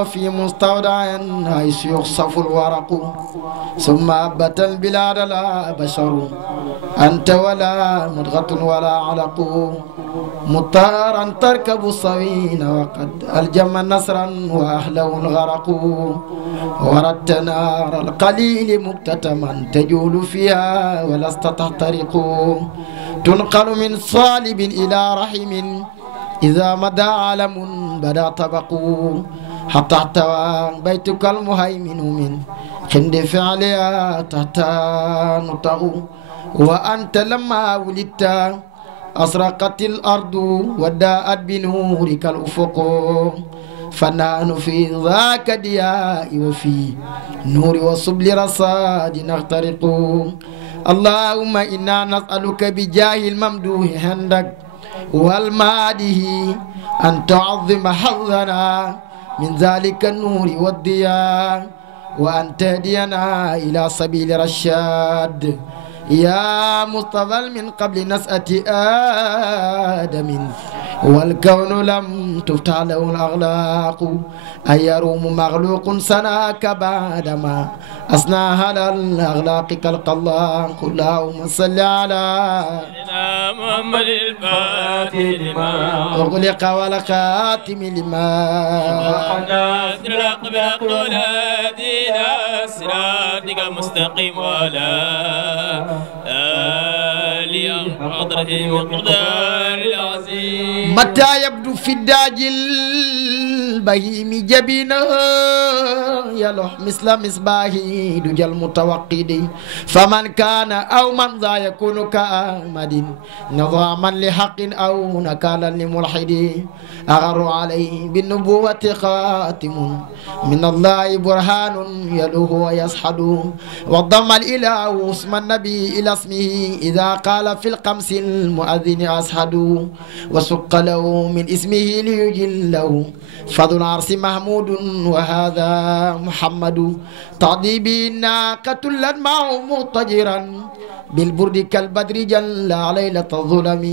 وفي مستودع حيث يخصف الورق ثم أبت البلاد لا بشر أنت ولا مضغة ولا علق مضطرا تركب الصوين وقد ألجم نصرا وأهله الغرق وردت نار القليل مكتتما تجول فيها ولست تحترق تنقل من صالب إلى رحم إذا مدى عالم بدا طبق حتى احتوى بيتك المهيمن من خند فعلها تحت نطق وأنت لما ولدت أسرقت الأرض وداءت بنورك الأفق فنحن في ذاك الضياء وفي نور وسبل رصاد نخترق اللهم إنا نسألك بجاه الممدوح عندك والماده أن تعظم حظنا من ذلك النور والضياء وأن تهدينا إلى سبيل رشاد يا مصطفى من قبل نسأة آدم والكون لم تفتح له الأغلاق أن يروم مغلوق سناك بعدما أثنى على الأغلاق كالقلاق اللهم صل على محمد الفاتح لما أغلق والخاتم لما وقنا سرق بأقلادنا صراطك المستقيم ولا آلي قدرة مقدار العظيم متى يبدو في الداج البهيم جبينه يلوح مثل مصباح دجى المتوقد فمن كان أو من ذا يكون كأحمد نظاما لحق أو نكالا لملحد أغر عليه بالنبوة خاتم من الله برهان يلوه ويصحد وضم الإله اسم النبي إلى اسمه إذا قال في القمس المؤذن أصحد وسق له من اسمه ليجله فذو العرش محمود وهذا محمد تعدي به الناقة لدمع مضطجرا بالبرد كالبدر جل ليلة الظلم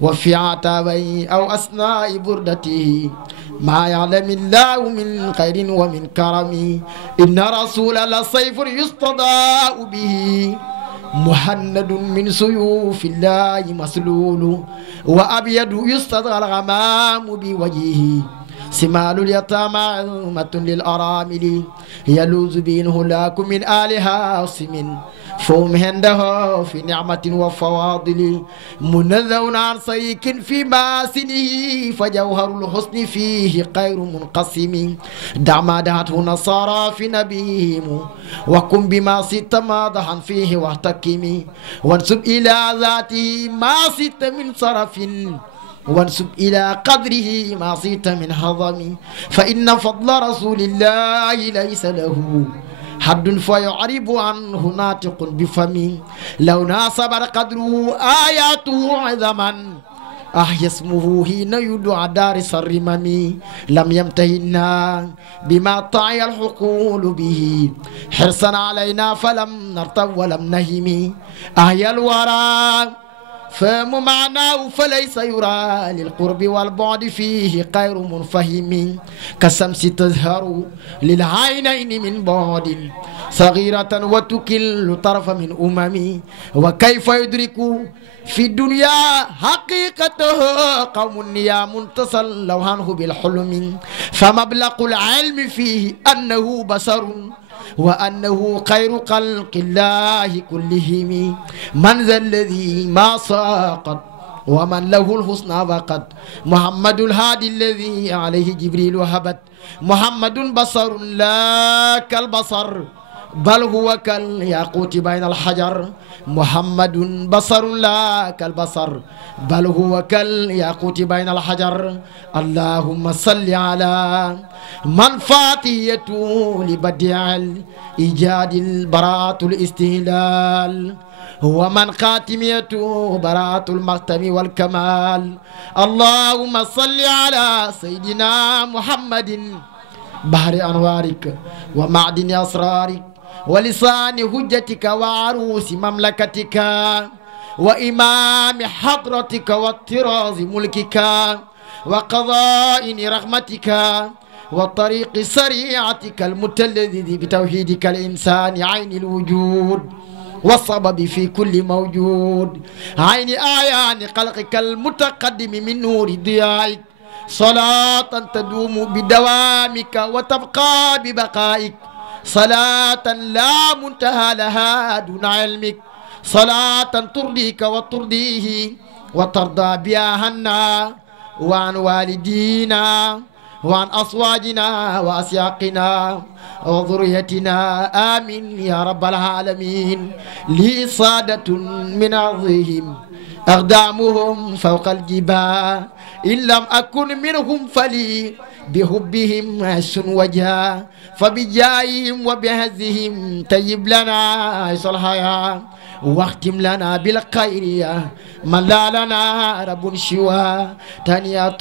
وفي عتابي أو أثناء بردته ما يعلم الله من خير ومن كرم إن رسول لسيف يستضاء به مهند من سيوف الله مسلول وأبيض يستضاء الغمام بوجهه سمال اليتامى عظمة للأرامل يلوذ بينه لاك من آل هاصم فهم هنده في نعمة وفواضل منذون عن صيك في ماسنه فجوهر الحسن فيه غير منقسم دع ما دعته نصارى في نبيهم وقم بما صدت ماضحا فيه واحتكم وانسب إلى ذاته ما صدت من صرف وانسب إلى قدره ما صيت من هضم فإن فضل رسول الله ليس له حد فيعرب عنه ناطق بفم لو ناسب قدره آياته عظما أحيا اسمه حين يدعى دارس الرمم لم يمتهنا بما طعي الحقول به حرصا علينا فلم نرتب ولم نهم أحيا الورى فهم معناه فليس يرى للقرب والبعد فيه غير منفهم كالشمس تظهر للعينين من بعد صغيرة وتكل طرف من أمم وكيف يدرك في الدنيا حقيقته قوم نيام تصلوا عنه بالحلم فمبلغ العلم فيه أنه بشر وأنه خير خلق الله كلهم من ذا الذي ما ساقط ومن له الحسنى فقط محمد الهادي الذي عليه جبريل هبت محمد بصر لا كالبصر بل هو كالياقوت بين الحجر محمد بصر لا كالبصر بل هو كالياقوت بين الحجر اللهم صل على من فاتيته لبديع الإيجاد البراءة الاستهلال ومن خاتميته براءة المختم والكمال اللهم صل على سيدنا محمد بحر أنوارك ومعدن أسرارك ولسان هجتك وعروس مملكتك وإمام حضرتك والطراز ملكك وقضاء رحمتك وطريق سريعتك المتلذذ بتوحيدك الإنسان عين الوجود والسبب في كل موجود عين آيان خلقك المتقدم من نور ضيائك صلاة تدوم بدوامك وتبقى ببقائك صلاة لا منتهى لها دون علمك صلاة ترضيك وترضيه وترضى بها عنا وعن والدينا وعن أصواجنا وأسياقنا وذريتنا آمين يا رب العالمين لي صادة من عظيم أقدامهم فوق الجبال إن لم أكن منهم فلي بحبهم عش وجها فبجاههم وبهزهم طيب لنا عيش الحياة واختم لنا بالخير من لا لنا رب شوى تانية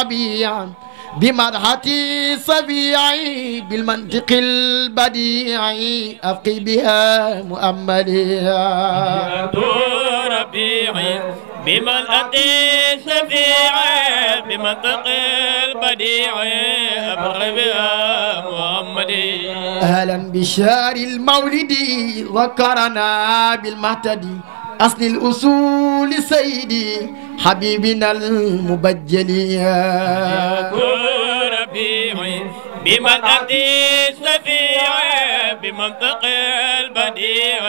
ربيع بمدحتي صبيعي بالمنطق البديع أبقي بها مؤمليا ربيعي بمدحتي صبيعي بمنطق البديع أبقي بها مؤملي أهلا بشهر المولد ذكرنا بالمهتدي أصل الأصول سيدي حبيبنا المبجل ربيعي بمدحتي صفيعي بمنطق البديع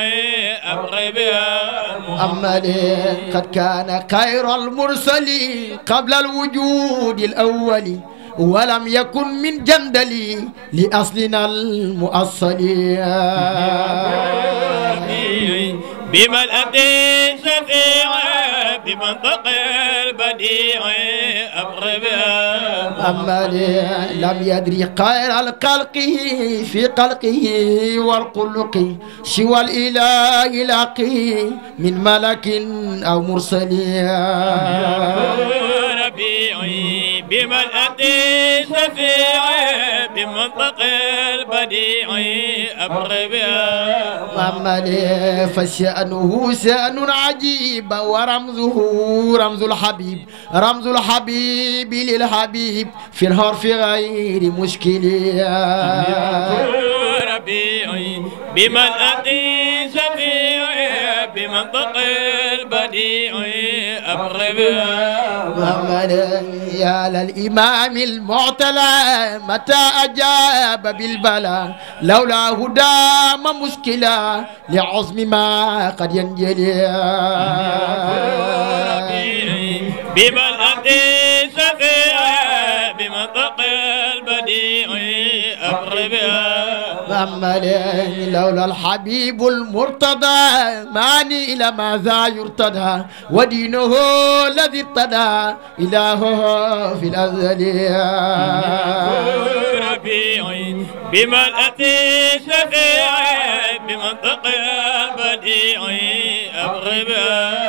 أبغي بها أمالي قد كان خير المرسلين قبل الوجود الأول ولم يكن من جندلي لأصلنا المؤصل بمدحتي صفيعي بمنطق البديع أبغي بها أمالي لم يدري خير الخلق في خلقه والخلق سوى الإله لاقي من ملك أو مرسل ربيعي بمدحتي صفيعي بمنطق البديع أبغي بها أمالي فشأنه شأن عجيب ورمزه رمز الحبيب رمز الحبيب للحبيب في الحرف غير مشكل ربيعي بمدحتي صفيعي بمنطق البديع أبغي بها يا للإمام المعتلى متى أجاب بالبلاء لولا هدام مشكلة لعظم ما قد ينجلي بمدحتي صفيعي بمنطق البديع أبغي بها لولا الحبيب المرتضى ماني إلى ماذا يرتضى ودينه الذي ارتضى إلهه في الأزل ربيعي بمدحتي صفيعي بمنطق البديع أبغي بها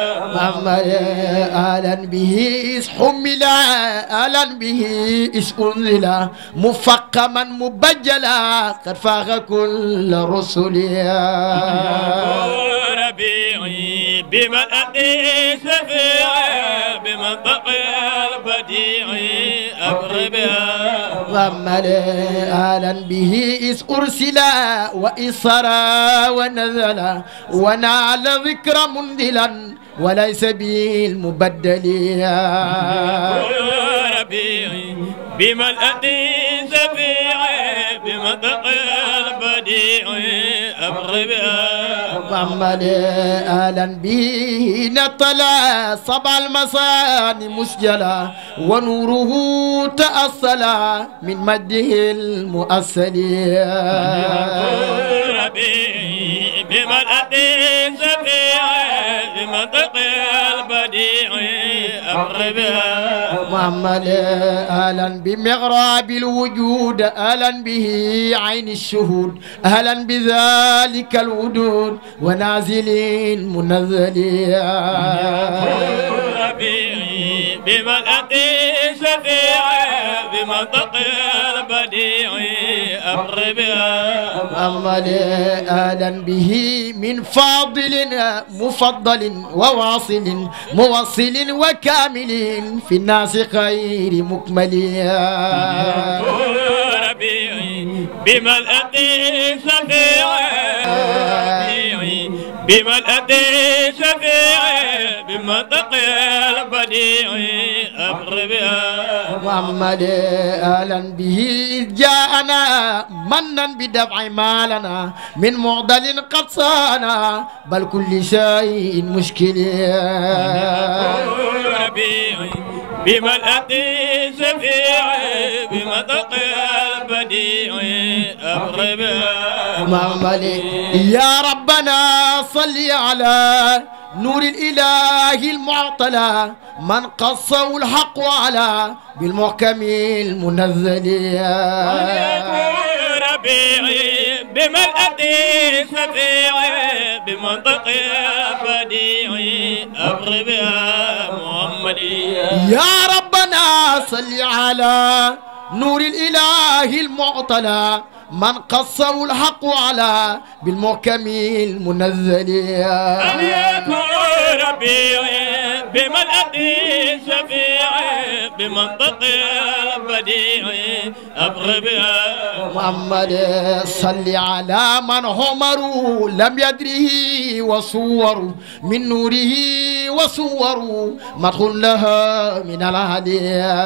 آلا به إذ حملا آلا به إذ أنزلا مفقما مبجلا قد فاق كل الرسل ربيعي بمدحتي صفيعي بمنطق البديع أبغي بها آلا به إذ أرسلا وإذ سرى ونزلا ونال ذكر منزلا وليس بالمبدل ربيعي بمدحتي صفيعي بمنطق البديع أبغي بها آلا به نطلا صبع المصاني مسجلا ونوره تأصلا من مده المؤصل محمد أهلا بمغراب الوجود أهلا به عين الشهود أهلا بذلك الودود ونازل منزل ربيعي بملأتي شفيع بمنطق البديع أقرب محمد أهلا به من فاضل مفضل وواصل موصل وكامل في الناس خير مكمل ربيعي بملأتي شفيع بملأتي شفيع بمنطق البديع أقرب محمد أهلا به جاءنا منا بدفع مالنا من معضل قد صانا بل كل شيء مشكل ربيعي بملأتي شفيع بمنطق البديع أقرب محمد يا ربنا صل على نور الإله المعطلة من قصه الحق على بالمحكم المنزل ربيعي بملأتي شفيع بمنطق بديعي أقرب يا محمد يا ربنا صل على نور الإله المعطلة من قصه الحق على بالمحكم المنزل ربيعي بملأتي شفيع بمنطق البديع أقرب يا محمد صل على من عمر لم يدره وصور من نوره وصور مدخل لها من العليا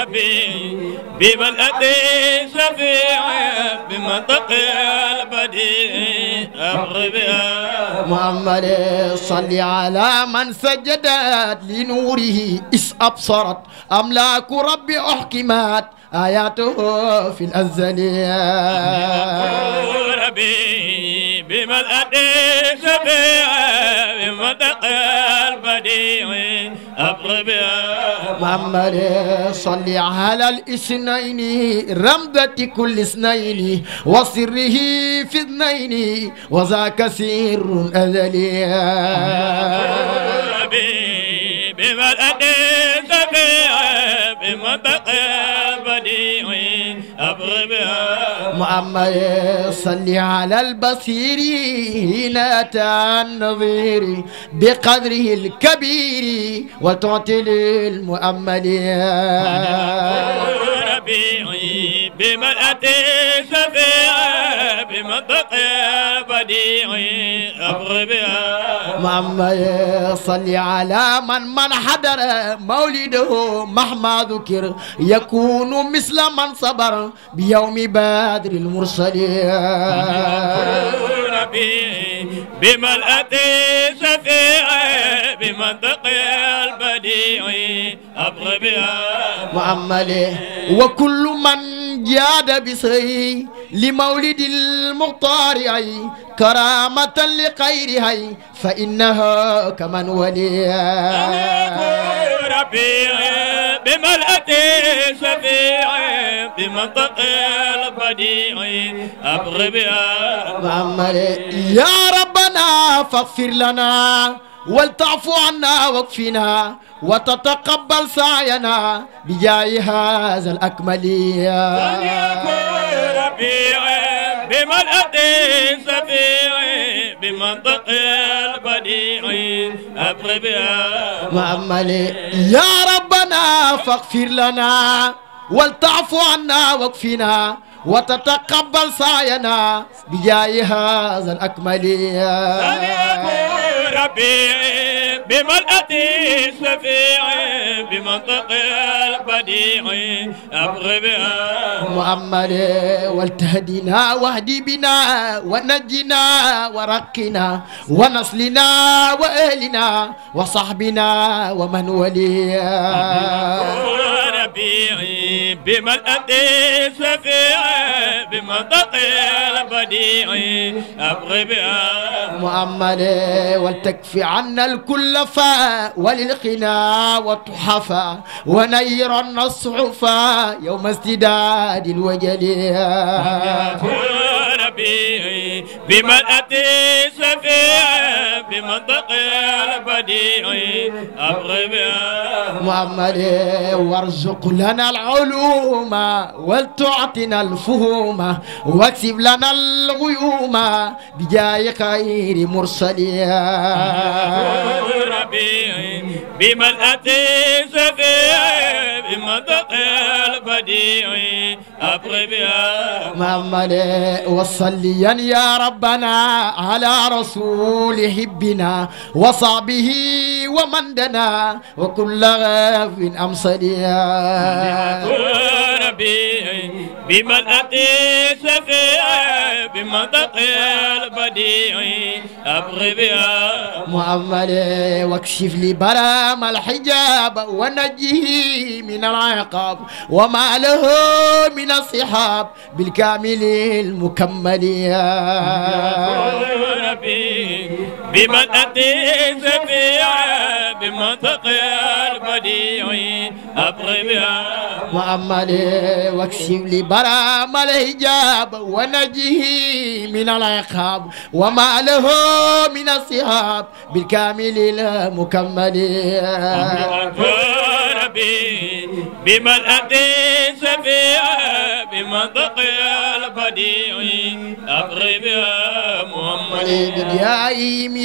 ربي بملأتي شفيع بمنطق البديع أقرب يا محمد صل على من سجدت لنوره إذ أبصرت أملاك رب أحكمت آياته في الأزل ربي بملأتي شفيع بمنطق البديع أقرب يا محمد صل على الاثنين رمضة كل اثنين وسره في اثنين وذاك سر أزلي ربي بملأتي شفيع بمنطق البديع أقرب يا محمد صل على البصير هنا أتى النظير بقدره الكبير وتعطل المؤمل ربيعي بملأتي شفيع بمنطق البديع أقرب يا محمد صل على من حضر مولده مهما ذكر يكون مثل من صبر بيوم بدر المرسلين ربي بملأتي شفيع بمنطق البديع أقرب يا محمد وكل من جاد بصي لمولد المختار أي كرامة لغيره فإنها كمن ولي ربي بملأتي شفيع بمنطق البديع أقرب يا محمد يا ربنا فاغفر لنا ولتعفو عنا واكفنا وتتقبل سعينا بجاه هذا الأكمل ربي بملأتي شفيع بمنطق البديع أقرب يا محمد يا ربنا فاغفر لنا ولتعفو عنا واكفنا وتتقبل سعينا بجاه هذا الأكمل ربي بملأتي شفيع بمنطق البديع أقرب يا محمد والتهدنا واهدي بنا ونجنا ورقنا ونصلنا وأهلنا وصحبنا ومن ولي ربيعي بملأة سفيع بمنطق البديع أبغي بها مؤمل ولتكفي عنا الكلفاء وللقنا والتحفا ونيرن الصحفا يوم ازدداد الوجل ربي بملأة سفيع بمنطق البديع أبغي بها مؤمل وارزق لنا العلوم ولتعطنا الفهوم واكسب لنا الغيوم بجاه خير مرسلين ربي بملأة سفيع بمنطق البديع أبغي بها مؤمل وصليا يا ربنا على رسول حبنا وصحبه ومن دنا وكل غاف أمصليا ربي بملأة سفيع بمنطق البديع أبغي بها مؤمل واكشف لي برام الحجاب ونجيه من العقاب وما له من الصحاب بالكامل المكمل ربي بملأة سفيع بمنطق البديع أبغي بها مؤمل واكشف لي برام الحجاب ونجيه من العقاب وما له من الصحاب بالكامل المكمل ربي بملأة سفيع بمنطق البديع أبغي بها محمد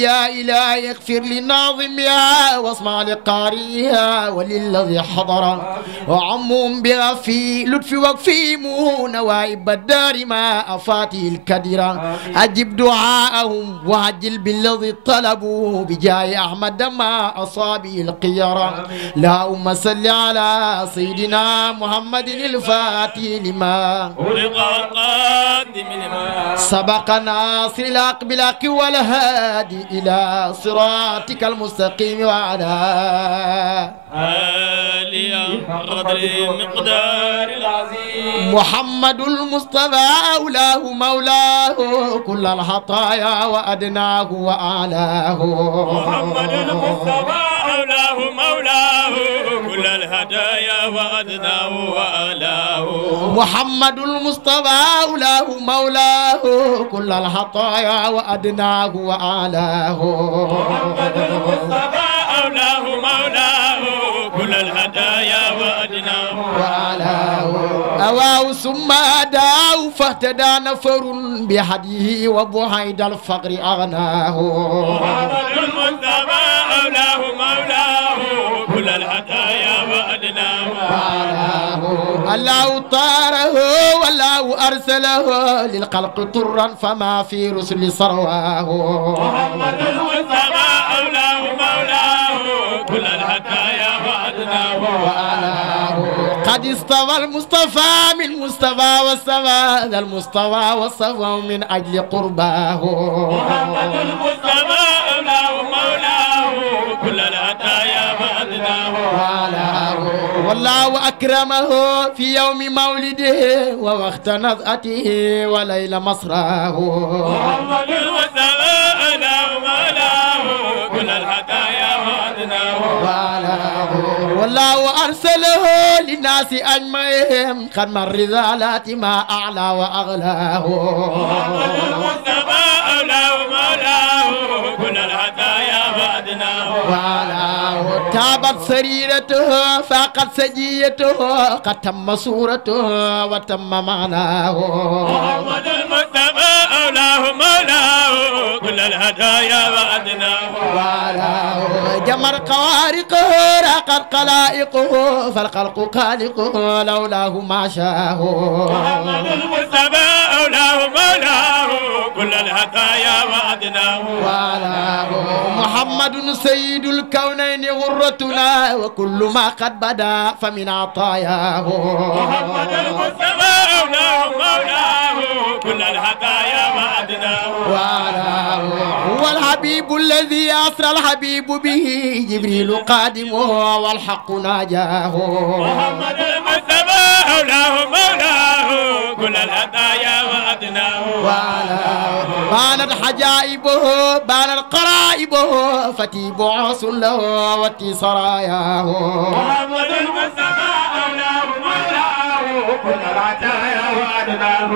يا إلهي اغفر للناظم يا واسمع لقارئها وللذي حضر وعمهم بها في لطف وكفيم نوائب الدار ما أفاته الكدرة أجب دعاءهم وعجل بالذي طلبوا بجاه أحمد ما أصابه القيرة اللهم صل على سيدنا محمد الفاتح لما سبق ناصر الحق بالحق والهادي إلى صراطك المستقيم وعلى آله قدر مقدار العظيم محمد المصطفى أولاه مولاه كل الحطايا وأدناه وأعلاه محمد المصطفى أولاه مولاه كل الهدايا وأدناه وأعلاه محمد المصطفى أولاه مولاه كل الحطايا وأدناه وأعلاه محمد المصطفى أولاه مولاه كل الهدايا وأدناه وأعلاه أواه ثم أداه فاهتدى نفر بهديه وبعيد الفقر أغناه محمد المصطفى أولاه مولاه كل الهدايا وأدناه الله طاره والله أرسله للخلق طرا فما في رسل صرواه محمد المصطفى أولاه مولاه كل الهدايا وأدناه قد استوى المصطفى من مصطفى والصفا ذا المصطفى والصفا من أجل قرباه محمد المصطفى أولاه مولاه كل الهدايا وأدناه والله أكرمه في يوم مولده ووقت نزأته وليل مصراه محمد المصطفى أولاه مولاه كل الهدايا وأدناه والله أرسله للناس أجمعين خدم الرسالات ما أعلى وأغلاه محمد المصطفى أولاه مولاه كل الهدايا وأدناه تابت سريرته فقد سجيته قد تم صورته وتم معناه محمد المصطفى أولاه مولاه كل الهدايا وأدناه جمر خوارقه راقت قلائقه فالخلق خالقه لولاه ما شاه محمد المصطفى أولاه مولاه كل الهدايا وأدناه محمد سيد الكونين غرتنا وكل ما قد بدا فمن عطاياه محمد المصطفى أولاه مولاه كل الهدايا وأدناه والحبيب الذي أسرى الحبيب به جبريل قادمه والحق ناجاه محمد المصطفى أولاه مولاه كل الهدايا وأدناه بانت حجائبه بانت قرائبه فتي بعث له وتي سراياه محمد المصطفى أولاه مولاه كل الهدايا وأدناه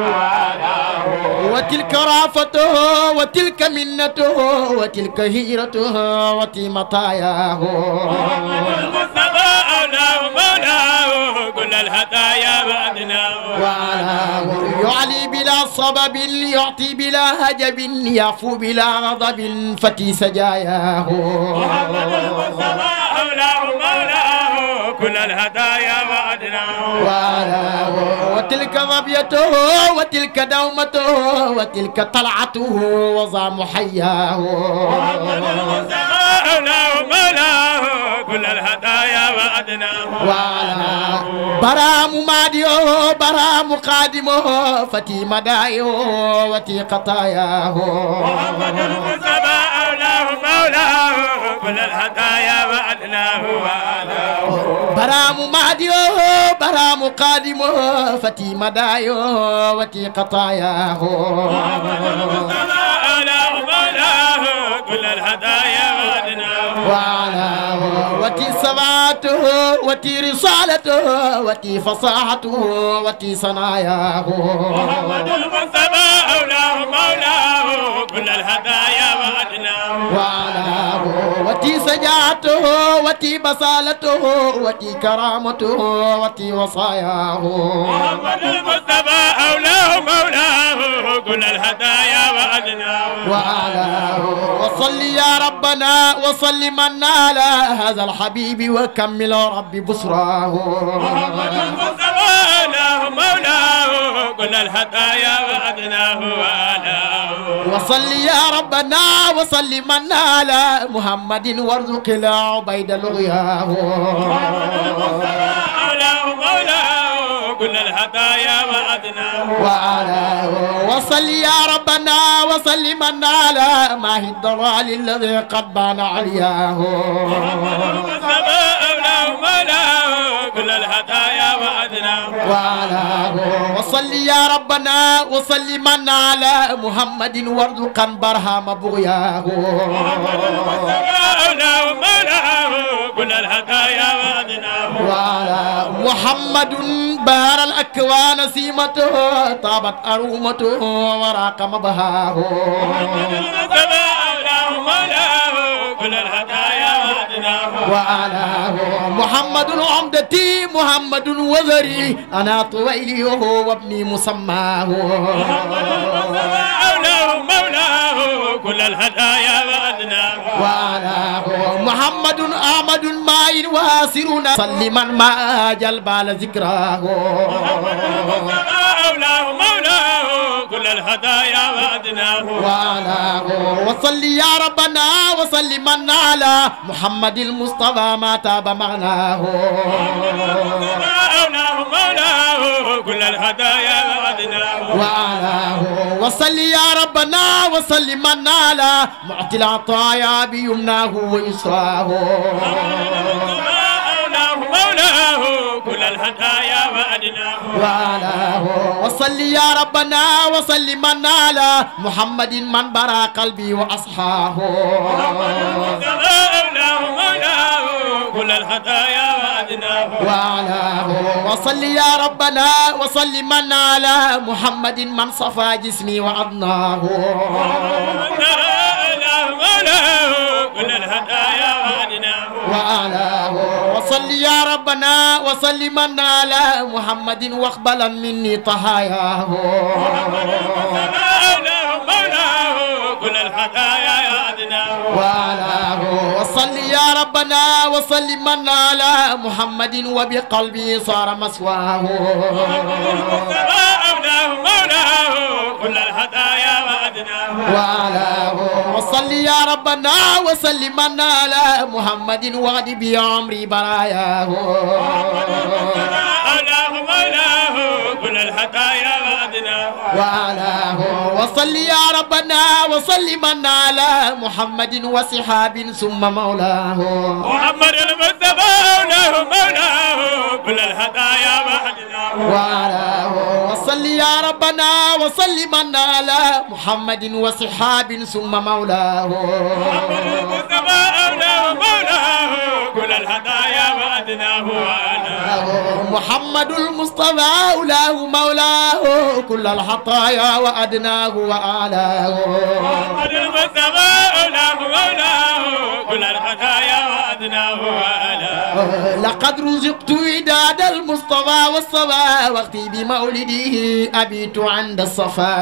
وتلك رافته وتلك منته وتلك هجرته وتي مطاياه محمد المصطفى أولاه مولاه كل الهدايا وأدناه يعلي بلا صبب يعطي بلا هجب يعفو بلا غضب فتي سجاياه محمد المصطفى أولاه مولاه كل الهدايا وأدناه وتلك ظبيته وتلك دومته وتلك طلعته وظى محياه محمد المصطفى أولاه مولاه كل الهدايا وأدناه برام ماديو برام قادمه فتي مدايو وتي قطاياه محمد المصطفى أولاه مولاه كل الهدايا وأدناه برام ماديو برام قادمه فتي مدايو وتي قطاياه محمد المصطفى أولاه مولاه كل الهدايا وأدناه وتي سماته وتي رسالته وتي فصاحته وتي صناياه محمد المصطفى أولاه مولاه كل الهدايا وأدناه وتي سجاته وتي بصالته وتي كرامته وتي وصاياه محمد المصطفى أولاه مولاه كل الهدايا وأدناه وصل يا ربنا وصل من على هذا الحبيب وكمل ربي بصراه محمد المصطفى أولاه مولاه كل الهدايا وأدناه وصل يا ربنا وصل من على محمد وارزق العبيد لغياه محمد المصطفى أولاه مولاه كل الهدايا وأدناه وصل يا ربنا وصل من على ماهي الضلال الذي قد بان علياه محمد المصطفى أولاه مولاه كل الهدايا وأدناه وصل يا ربنا وصل من على محمد وارزقا برهام بغياه محمد المصطفى أولاه مولاه كل الهدايا وأدناه محمد بهر الأكوان سيمته طابت أرومته وراق مبهاه محمد المصطفى أولاه مولاه كل الهدايا وأدناه محمد عمدتي محمد وذري أنا طويلي وابني مسماه محمد المصطفى أولاه مولاه كل الهدايا وأدناه محمد أحمد ماء واسرنا صل من ما جلبال ذكراه محمد المصطفى أولاه مولاه كل الهدايا وأدناه وصل يا ربنا وصل من على محمد المصطفى ما تاب معناه محمد المصطفى أولاه مولاه كل الهدايا وأدناه وصل يا ربنا وصل من على معطي العطايا بيمناه ويسراه محمد المصطفى أولاه مولاه كل الهدايا وأدناه وصل يا ربنا وصل من على محمد من برا قلبي وأصحاه محمد المصطفى أولاه مولاه كل الهدايا وأدناه وصل يا ربنا وصل من على محمد من صفى جسمي وأضناه كل الهدايا وأدناه وصل يا ربنا وصل من على محمد واقبلا مني طهاياه كل الهدايا وصل يا ربنا وصل من على محمد وبقلبي صار مسواه كل الهدايا وصل يا ربنا وصل من على محمد وغد بعمري براياه كل الهدايا وآله وصل يا ربنا وسلم على محمد وصحاب ثم مولاه محمد المصطفى مولاه كل الهدايا وآله وصل يا ربنا وسلم على محمد وصحاب ثم مولاه محمد المصطفى مولاه كل الهدايا وأدناه محمد المصطفى أولاه مولاه كل الحطايا وأدناه وأعلاه محمد المصطفى مولاه كل الهدايا وأدناه وأعلاه لقد رزقت وداد المصطفى والصفا وقتي بمولده أبيت عند الصفا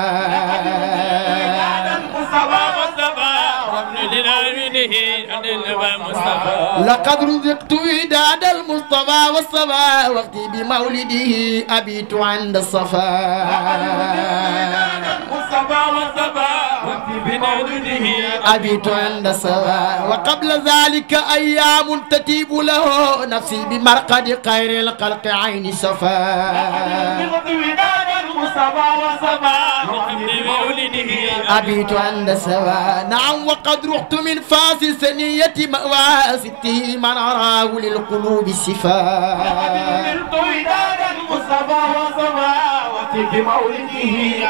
لقد رزقت وداد المصطفى والصفا وقتي بمولده أبيت عند الصفا أبيت عند الصفا وقبل ذلك أيام تتيب له نفسي بمرقد خير الخلق عين صفا أبيت عند السوا نعم وقد رحت من فاس سنية مأوى سته من أراه للقلوب السفاء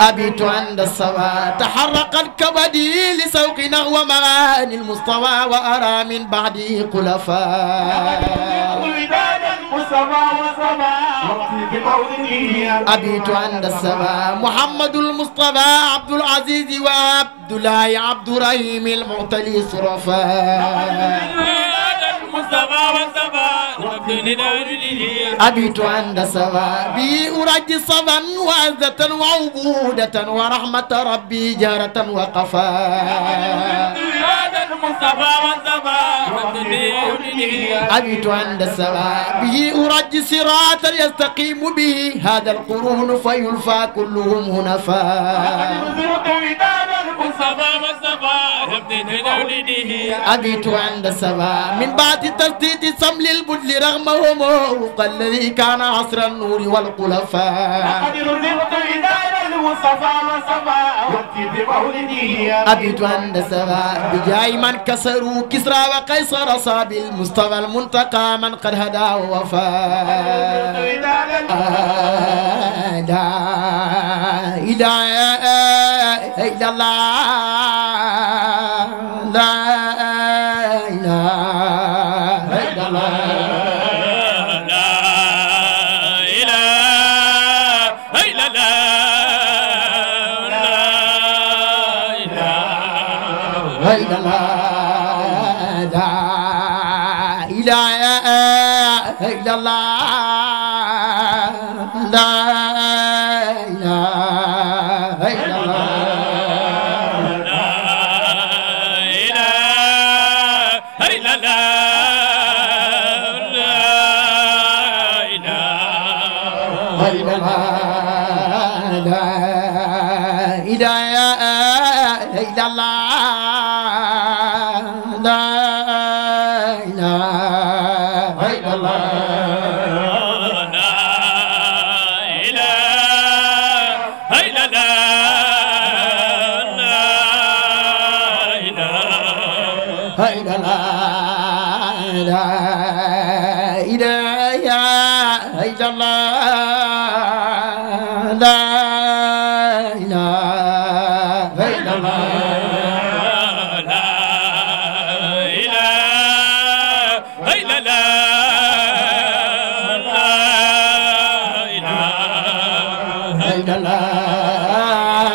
أبيت عند السوا تحرقت كبدي لسوق نغوى معاني المصطفى وأرى من بعدي خلفاء أبيت عند السماء محمد المصطفى عبد العزيز وعبد الله عبد الرحيم المعتلي صرفاء أبيت عند السماء بي أرجي صبا وعزة وعبودة ورحمة ربي جارة وقفاء أبيت عند السماء به أرجي صراطا يستقيم به هذا القرون فيلفى كلهم هنفاء أبيت عند السماء من بعد تسديد سمل البدل رغمهم وفق الذي كان عصر النور والخلفاء أبيت عند السماء بجاي من كسروا كسرى وقيصر صاب المصطفى المنتقى من قد هدى ووفى لا إله إلا الله لا إله إلا الله لا إله إلا الله لا إله إلا الله لا إله إلا الله لا إله إلا الله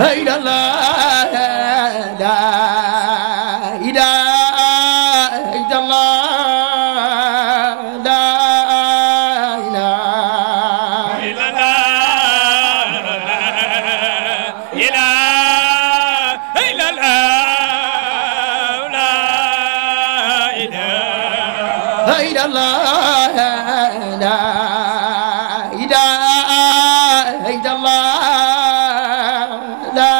إلا الله لا إله إلا الله لا إله إلا الله لا إله إلا الله لا إله إلا الله لا إله إلا الله لا إله إلا الله لا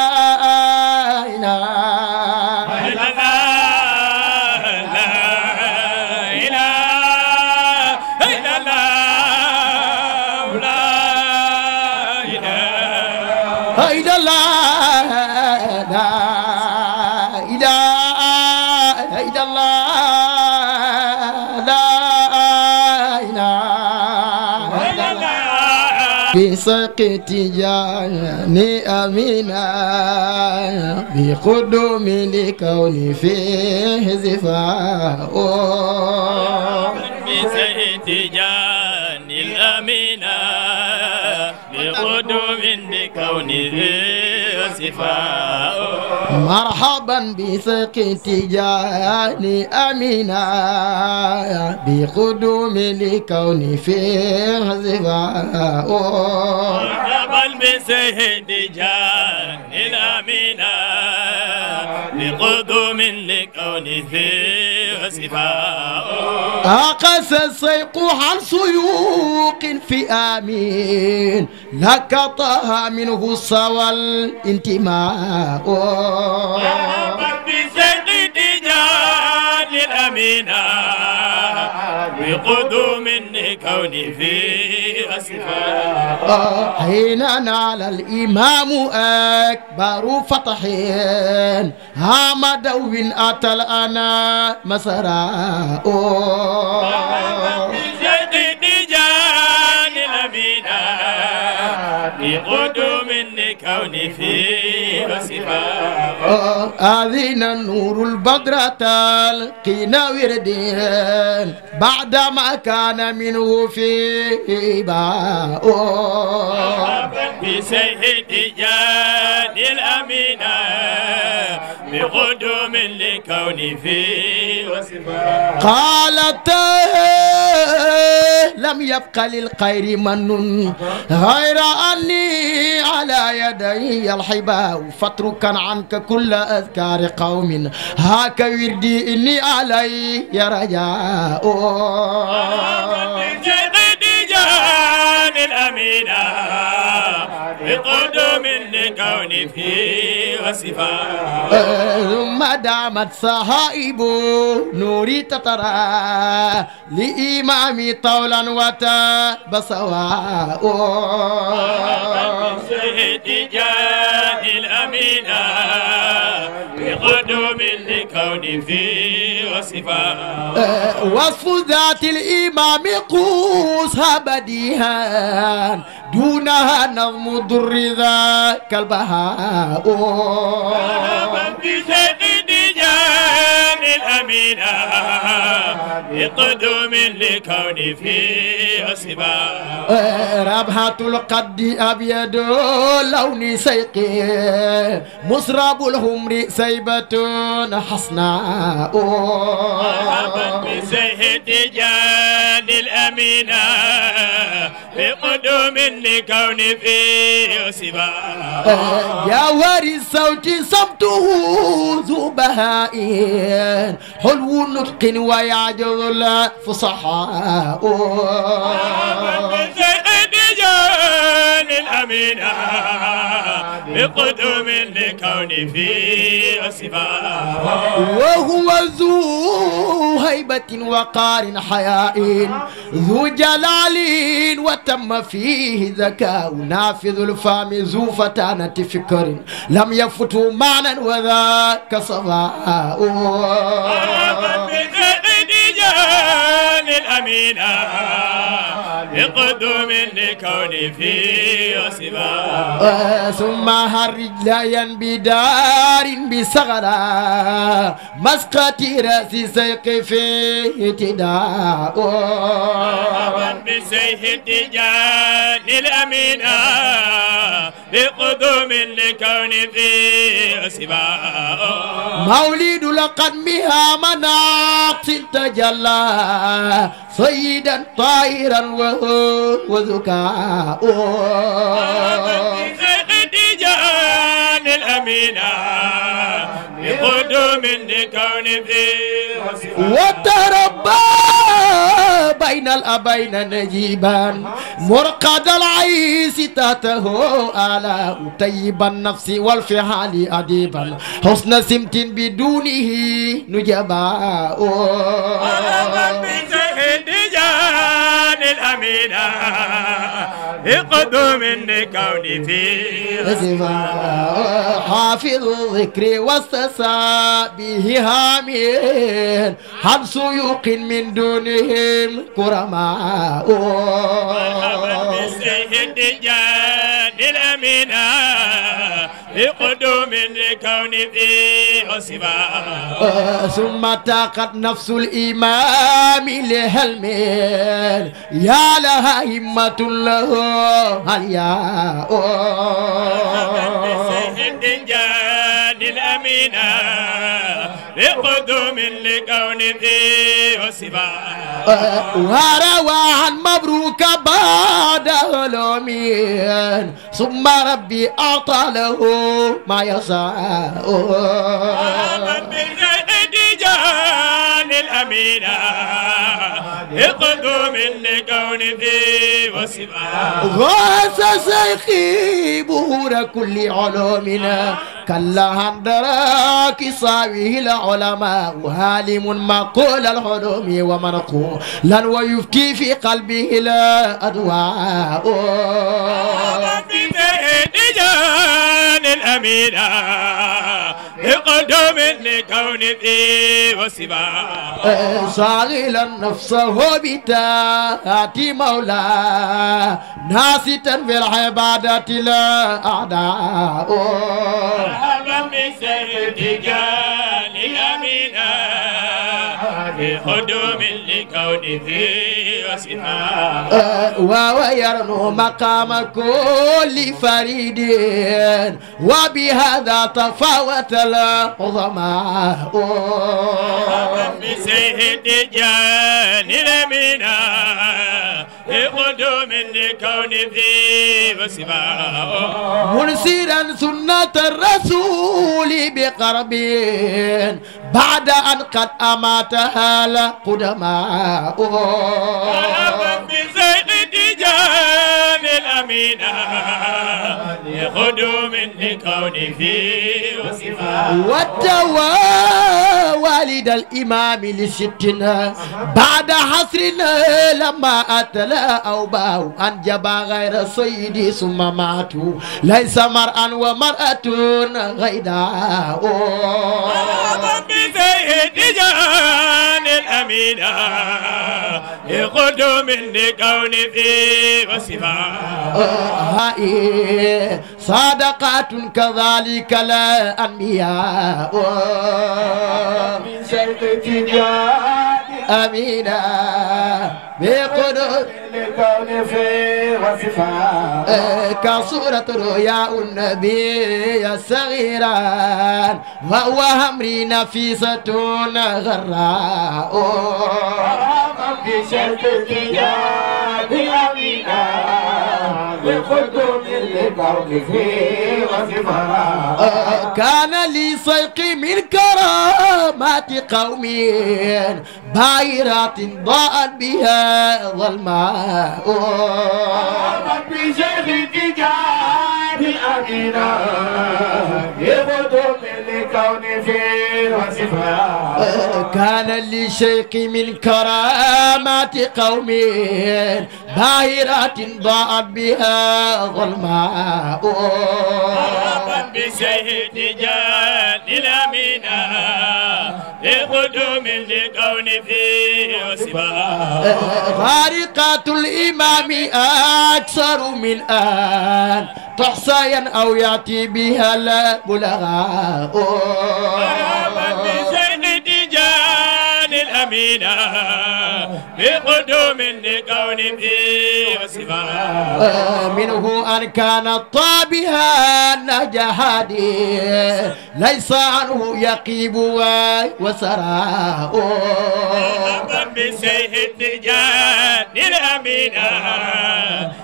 إله إلا الله لا إله إلا الله لا إله إلا الله لا إله إلا الله بسقط جاني أمينا بقدوم لكون فيه زفاء بسيد جان الأمينة بقدوم لكونه صفاء مرحبا بسقط جاني أمينا بقدوم لكون فيه زفاء مرحبا بسيد جان الأمينة بقدوم لكونه صفاء أقس السيق عن سيوق في آمين لك طه منه الصوى الانتماء بسيد جان الأمينة بقدوم لكون فيه صفاء حين نال الإمام أكبر فتحين هام دو أتى الأنا مسراء بسيد جان الأمينة بقدوم لكون فيه صفاء أذن النور البدرة القينا وردين بعدما كان منه في باء بسيد جان الأمينة بقدوم لكون فيه وصفاء قالت لم يبق للخير من غير أني على يدي الحباء فاتركا عنك كل أذكار قوم هاك وردي إني علي رجاء بسيد جان الأمينة بقدوم لكون فيه وصفاء ثم دامت صهائب نوري تترى لإمامي طولا وتاب سواء بسيد جان الأمينة بقدوم لكون فيه وصفاء وصف ذات الإمام قوسها بديها دونها نظم در ذاك البهاء بسيد جان الأمينة بقدوم لكون فيه صفاء ربحة القد أبيض لون سيق مسرب الحمر سيبة حسناء بسيد جان الأمينة بقدوم لكون فيه صفاء جوهر الصوت صمته ذو بهاء حلو نطق ويعجز الفصحاء بسيد جان الأمينة بقدوم لكون فيه صفاء وهو ذو هيبة وقار حياء ذو جلال وتم فيه ذكاء نافذ الفم ذو فتانة فكر لم يفت معنى وذاك صفاء بسيد جان الأمينة بقدوم لكون فيه صفاء ثم هرج لا بدار بصغرى مسقط رأس سيق في اهتداء بسيد جان الأمينة بقدوم لكون فيه سباء مولد لقد مها مناقص تجلى سيدا طائرا وذكاء خديجان الأمينة بقدوم لكون فيه وتربى بين الأبين نجيبا مرقد العيس تاته آلاء طيب النفس والفعال أديبا حسن سمت بدونه نجباء خديجان الأمينة بقدوم لكون فيه حافظ الذكر واستسى به هامين عن سيوق من دونهم كرماء خديجان الأمينة بقدوم لكون فيه سباء ثم تاقت نفس الإمام لهلمين يا لها همة له هياء خديجان الأمينة بقدوم لكون فيه سباء وروى عن مبروك بعد علومين ثم ربي أعطى له ما يشاء خديجان الأمينة بقدوم لكون فيه سباء غاس شيخي بهور كل علومنا كلا هندراك صاويه العلماء وهالم مقول العلوم ومنقولا ويفتي في قلبه الأدواء خديجان الأمينة بقدوم لكون فيه سباء شاغلا نفسه بتاعت مولاه ناستا في العبادة الأعداء مرحبا بخديجان الأمينة بقدوم لكون فيه سباء ويرنو مقام كل فريد وبهذا تفاوت العظماء بخديجان الأمينة بقدوم لكون فيه سباء منسرا سنة الرسول بقرب بعد أن قد أماتها القدماء بخديجان الأمينة بقدوم لكون فيه سباء والتوى والد الإمام لستنا بعد حسرنا لما أتلا أوباه أنجبا غير سيدي ثم ماتوا ليس مرأة ومرأة غيداء بخديجان الأمينة بقدوم لكون فيه سباء صادقات كذلك الأنبياء من شيخ تجان أمينة بقدوم لكون فيه وصفاء كصورة رؤيا النبي صغيرا وهو همري نفيسة غراء بشرط تجاه أمينة بقدوم لكون فيه وصفاء كان لي سيق من كرامات قوم باهرات ضاءت بها ظلماء بشيخ تجاه أمينة بقدوم لكون فيه وصفاء كان لشيخ من كرامات قوم باهرات ضاءت بها ظلماء بشيخ تجاه الأمينة بقدوم لكون فيه سباء غارقات الإمام أكثر من آن تحصين أو يأتي بها البلغاء بشيخ تجاه الأمينة بقدوم لكون فيه وصفاء منه أن كان طابها نجهادي ليس عنه يقيب وسراء بسيح التجان الأمينة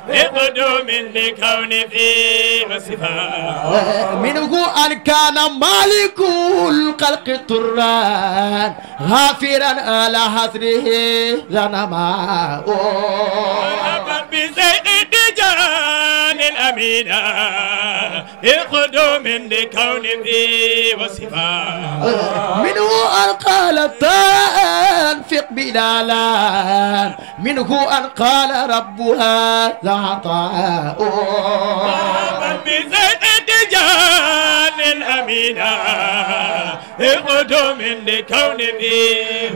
بقدوم لكون فيه وصفاء منه أن كان مالك الخلق طران غافرا على حسره ذنما بسيح التجان الأمينة بقدوم لكون فيه وصفاء منه أن قال تنفق بلالا منه أن قال ربها ذا عطاء بزيد الدجال الأمينة قدوم لكون فيه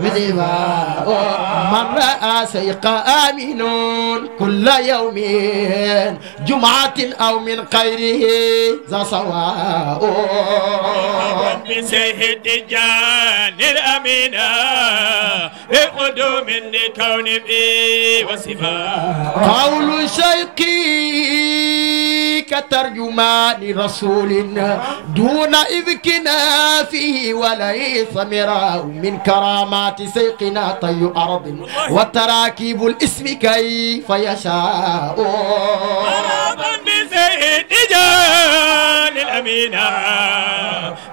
من رأى سيق آمن كل يوم جمعة أو من خيره ذا سواء بسيح الدجال الأمينة قدوم لكون فيه وصفاء قول شيقي كترجمان رسول دون إذكنا فيه وليس مراء من كرامات سيقنا طي أرض وتراكيب الاسم كيف يشاء بسيح الدجال الأمينة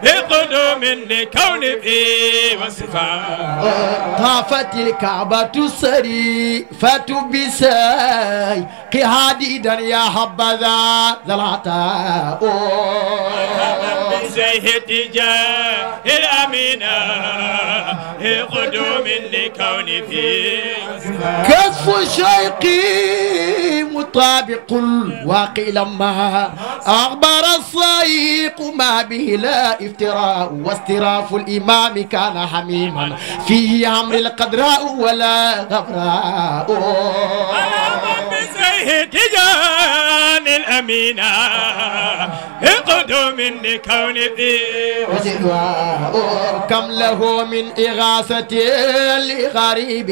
بقدوم لكون فيه وصفاء طافت الكعبة سريفة بساي قهاديدا يا حبذا ذا العطاء بسيح الدجال الأمينة قدوم لكون فيه كف شيقي مطابق الواقع لما أخبر الصيق ما به لا افتراء واستراف الإمام كان حميما فيه أمر القدراء ولا غبراء بسيح الدجال الأمينة قدوم لكون فيه كم له من إغاثة لغريب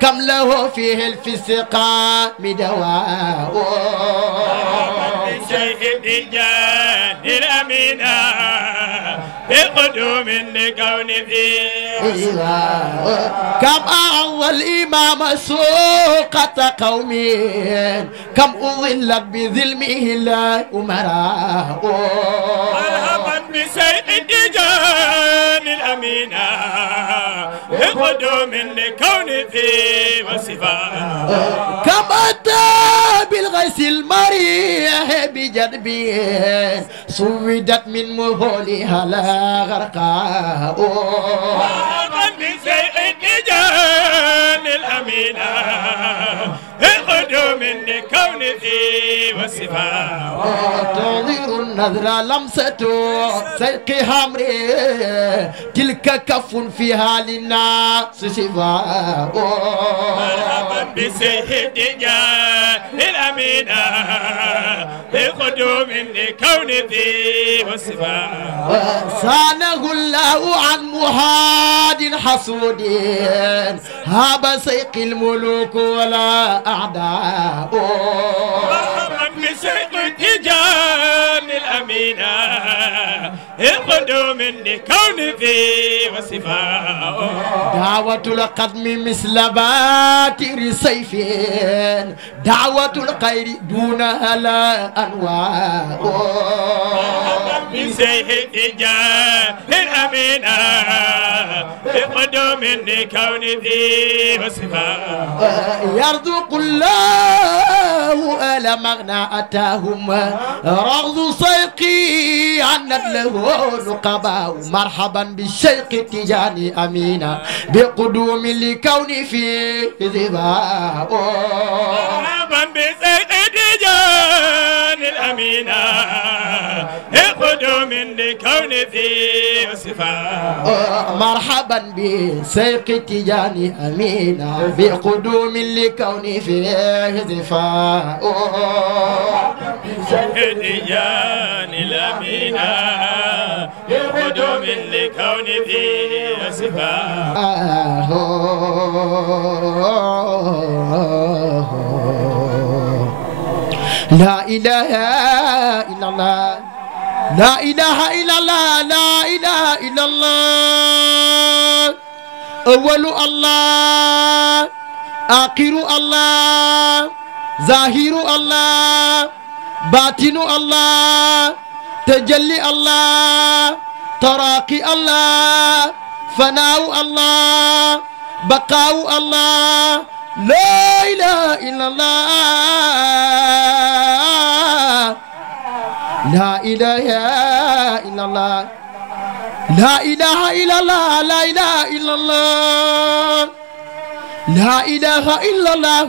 كم له فيه الفسقاء دواء بسيح الدجال الأمينة بقدوم لكون فيه كم أعوى الإمام سوقة قومي كم أضلت بظلمه الأمراء مرحبا بسيح الدجال الأمينة بقدوم لكون فيه وصفاء كم أتى بالغيث المريح بجدبه سودت من مهولها لا غرقاء مرحبا بسيح الدجال الأمينة بقدوم لكون فيه وصفاء تنظر النذر لمسة سيق حمر تلك كف فيها للناس شفاء مرحبا بسيح الدجال الأمينة بقدوم لكون فيه وصفاء صانه الله عن محاد حسود هاب سيق الملوك ولا أعداء مرحبا بسيح الدجال الأمينة قدوم لكون فيه وصفاء دعوة القدم مثل باتر سيف دعوة الخير دونها لا أنواع بسيح الدجال الأمينة قدوم لكون فيه وصفاء يرزق الله آل مغنى أتاهم رغض سيقي عنت له نقباء مرحبا بالشيخ التجاني أمينة بقدوم لكون فيه ذباء مرحبا بسيح الدجال الأمينة قدوم لكون فيه وصفاء مرحبا بسيق التجاني أمينة بقدوم لكون فيه ذفاء الدجال الأمينة بقدوم لكون فيه وصفاء لا إله إلا الله لا إله إلا الله لا إله إلا الله أول الله آخر الله ظاهر الله باطن الله تجلي الله تراقي الله فناء الله بقاء الله لا إله إلا الله لا إله إلا الله لا إله إلا الله لا إله إلا الله لا إله إلا الله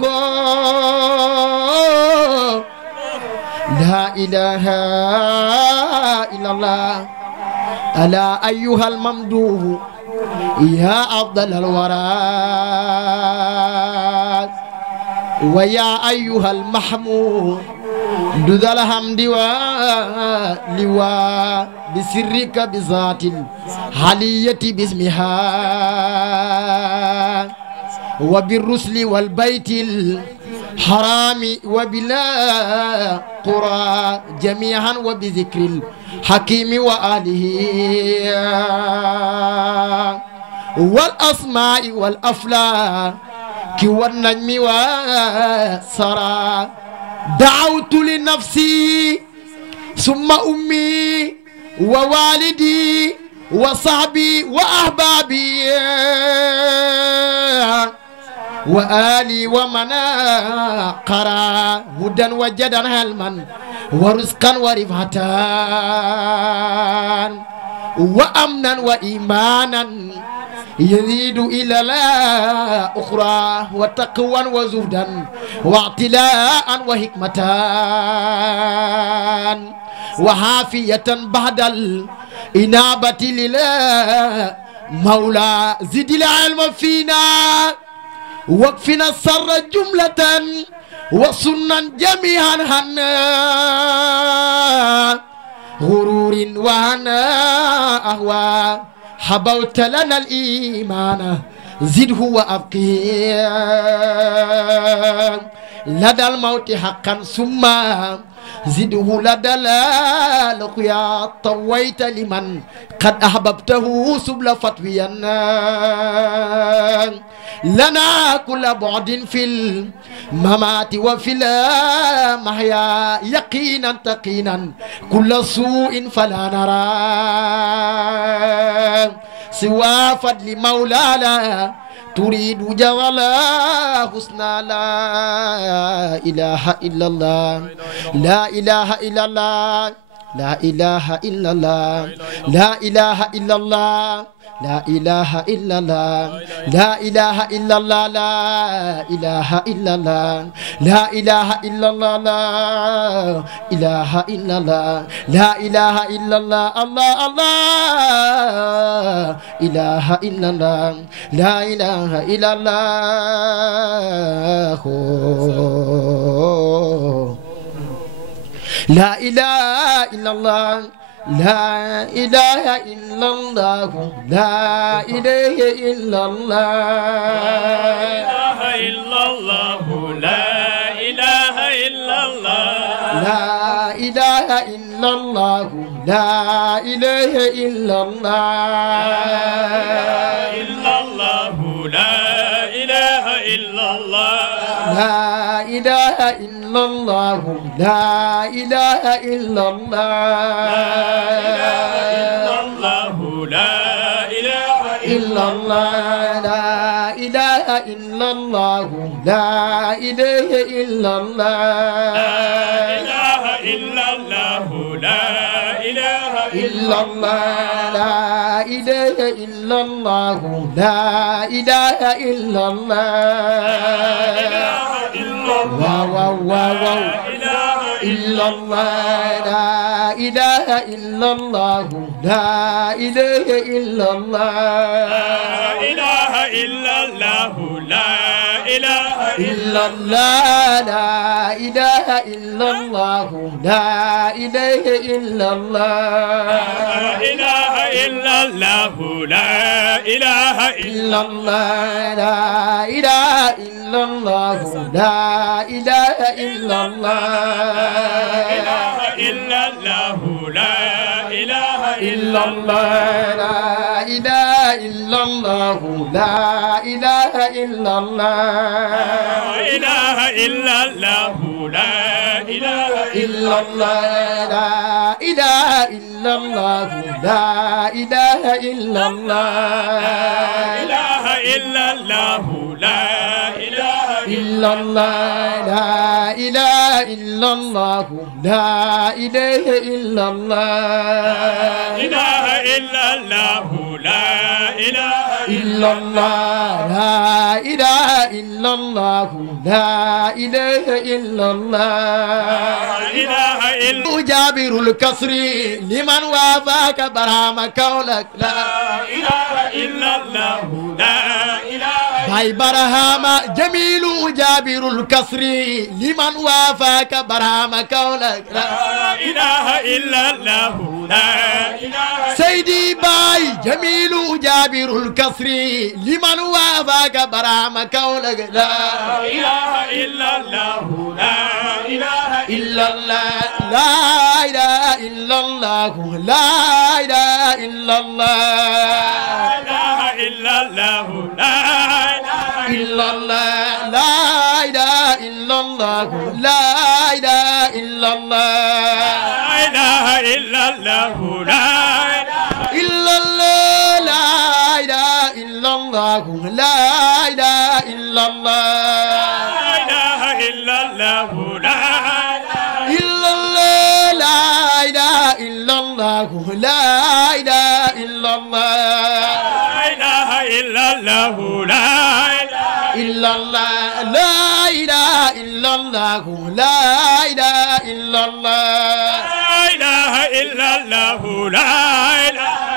لا إله إلا الله ألا أيها الممدوح يا أفضل الورى ويا أيها المحمود ذا الحمد ولواء بسرك بذات الحلية باسمها وبالرسل والبيت الحرام وبلا قرى جميعا وبذكر الحكيم وآله والأسماء والأفلاك والنجم والسرى دعوت لنفسي ثم أمي ووالدي وصحبي وأحبابي وآلي ومن قرى هدى وجدا هلما ورزقا ورفعة وأمنا وإيمانا يزيد إلى الأخرى وتقوى وزهدا واعتلاء وحكمة وحافية بعد الإنابة للمولى زد العلم فينا وقفنا السر جملة وسنا جميعا هنا غرور وهنا أهوى حبوت لنا الإيمان زده وأبقي لدى الموت حقا ثم زده لدى اللقيا طويت لمن قد أحببته سبل فتويا لنا كل بعد في الممات وفي المحيا يقينا تقينا كل سوء فلا نرى سوى فضل مولانا تريد جوالا حسنا لا إله إلا الله لا إله إلا الله لا إله إلا الله لا إله إلا الله لا إله إلا الله لا إله إلا الله لا إله إلا الله لا إله إلا الله لا إله إلا الله لا إله إلا الله الله الله إله إلا الله لا إله إلا الله لا إله إلا الله لا إله إلا الله لا إله إلا الله لا إله إلا الله لا إله إلا الله لا إله إلا الله لا إله إلا الله لا إله إلا الله لا إله إلا الله لا إله إلا الله لا إله إلا الله لا إله إلا الله لا إله إلا الله لا إله إلا الله لا إله إلا الله واو واو إلا الله لا إله إلا الله لا إله إلا الله لا إله إلا الله لا إله إلا الله لا إله إلا الله لا إله إلا الله لا إله إلا الله لا إله إلا الله لا إله إلا الله لا إله إلا الله إلا الله لا إله إلا الله لا إله إلا الله لا إله إلا الله إله إلا الله لا إله إلا الله لا إله إلا الله لا إله إلا الله إله إلا الله لا إله إلا الله لا إله إلا الله لا إله إلا الله إله إلا الله لا إله إلا الله لا إله إلا الله لا إله إلا الله إله إلا جابر الكسر لمن وافاك برام كونك لا إله إلا الله لا إله باي برهام جميل جابر الكسر لمن وافاك برام كونك لا إله إلا الله لا إله سيدي باي جميل جابر الكسر لمن وافاك برام كونك لا إله إلا الله لا إله إلا الله لا إله إلا الله لا إله إلا الله إلا الله لا إلا الله لا إله إلا الله لا إله إلا الله إله إلا الله لا إلا الله لا إله إلا الله لا إله إلا الله إله إلا الله لا إلا الله لا إله إلا الله لا إله إلا الله إله إلا الله لا إلا الله لا إله إلا الله لا إله إلا الله إله إلا الله لا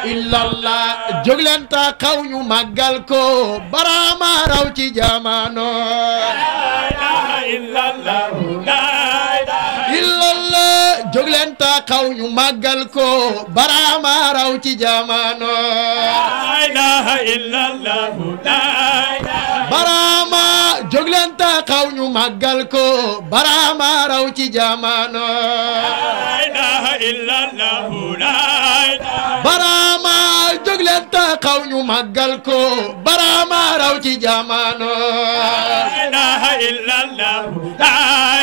إلا الله جغلن تا قوي مغال كو براما راوتي جامانو إله إلا الله لا إلا الله جغلن تا قوي مغال كو براما راوتي جامانو إله إلا الله لا برama joglen ta xaw ñu màggal ko barama raw ci jamono إله إلا الله لا barama joglen ta xaw ñu màggal ko barama raw ci jamono إله إلا الله لا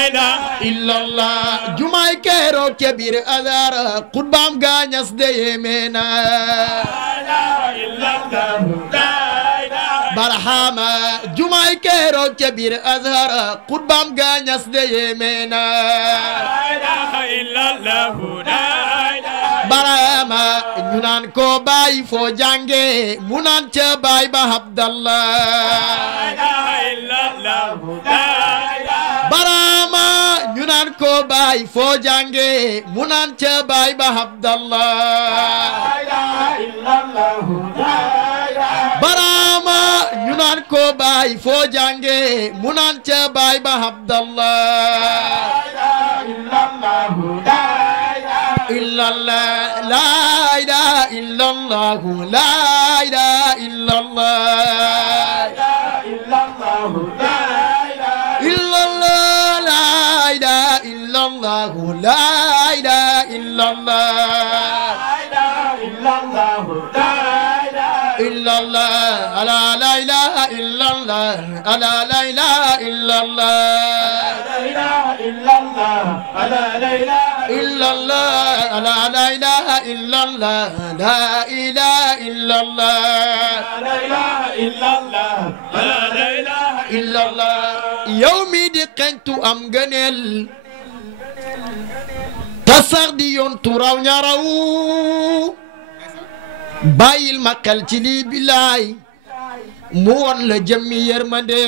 إله illa allah jumaay keroog ca biir azar xutbaam gaañas de yemena إلا الله لا barhama jumaay keroog ca biir azar xutbaam gaañas de yemena إله إلا الله لا barama ñu naan ko baay foo jànge mu naan ca baay ba abdallah إله إلا الله لا barama ñu naan ko baay foo jànge mu naan ca baay ba abdallah إلا الله لا barama ñu naan ko baay foo jànge mu naan ca baay ba abdallah إلا الله لا إلا الله لا إله إلا الله لا إله إلا الله إلا الله لا إلا الله لا إله إلا الله لا إله إلا الله إلا الله لا إلا الله ألا لا إله إلا الله ألا لا إله إلا الله إله إلا الله لا إله إلا الله ألا لا إله إلا الله لا إله إلا الله لا إله إلا الله لا إله إلا الله يومي دي قنتو أم جنل تصدي ينتراو نراو بايل مقل تلي بلاي مون لجمي يرمدي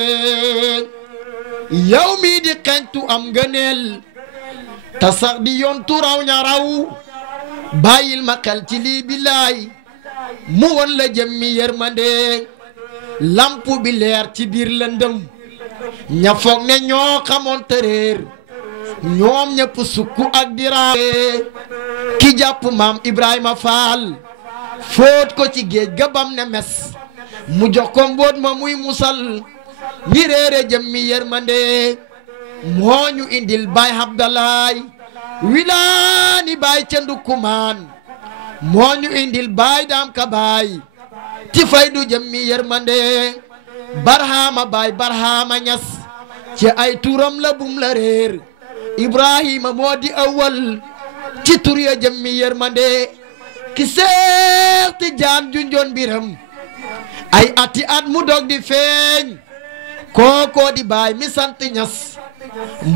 يومي دي قنتو أم جنل تصدي ينتراو نراو بايل مقل تلي بلاي مون لجمي يرمدي lampu bi leer ci biir lëndëm ña foog ne ñoo xamoon tëréer ñoom ñëpp sukku ak diraabe ki jàpp maam Ibrahima Faal fóot ko ci géej ga bam ne mes mu jox ko mbóot ma muy musal ñi réere jëmmi yërmande moo ñu indil baay Abdalaay wilaani baay ca ndukkumaan moo ñu indil baay daam ka baay ci faydu jëmmi yërmande barhama baay barhama ñas ci ay turam la bum la réer Ibrahima moo di awal ci tur ya jëmmi yërmande ki Seex Tijaan junjoon biram ay ati at mu dog di feeñ kookoo di baay mi sant ñas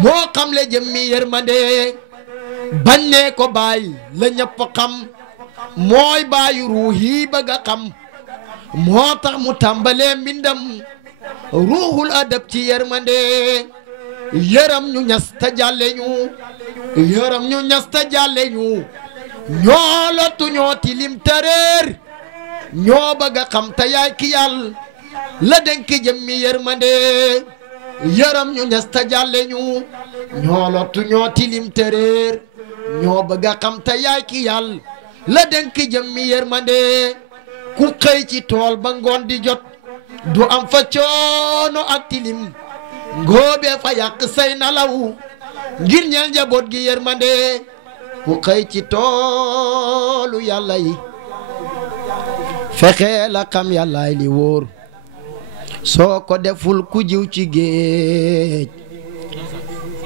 moo xam le jëmmi yërmande bañ ne ko baay la ñëpp xam mooy baayu ruuhi bëgg a xam moo tax mu tàmbalee mbindam ruuxul adab ci yërmande yërëm ñu ñas ta jàlle ñu yërëm ñu ñas ta jàlle ñu ñoo lottu ñoo tilim tareer ñoo bëgg a xam ta yaay ki yàlla la denk jëmmi yërmande yërëm ñu ñas ta jàlle ñu ñoo lottu ñoo tilim tareer ñoo bëgg a xam ta yaay ki yàlla la denk jëmmi yërmande ku xëy ci tool ba ngoon di jot du am fa coono ak tilim ngóobee fa yàq say nalaw ngir ñeel njaboot gi yërmande ku xëy ci toolu yàlla yi fexe la xam yàllaay li wóor soo ko deful ku jiw ci géej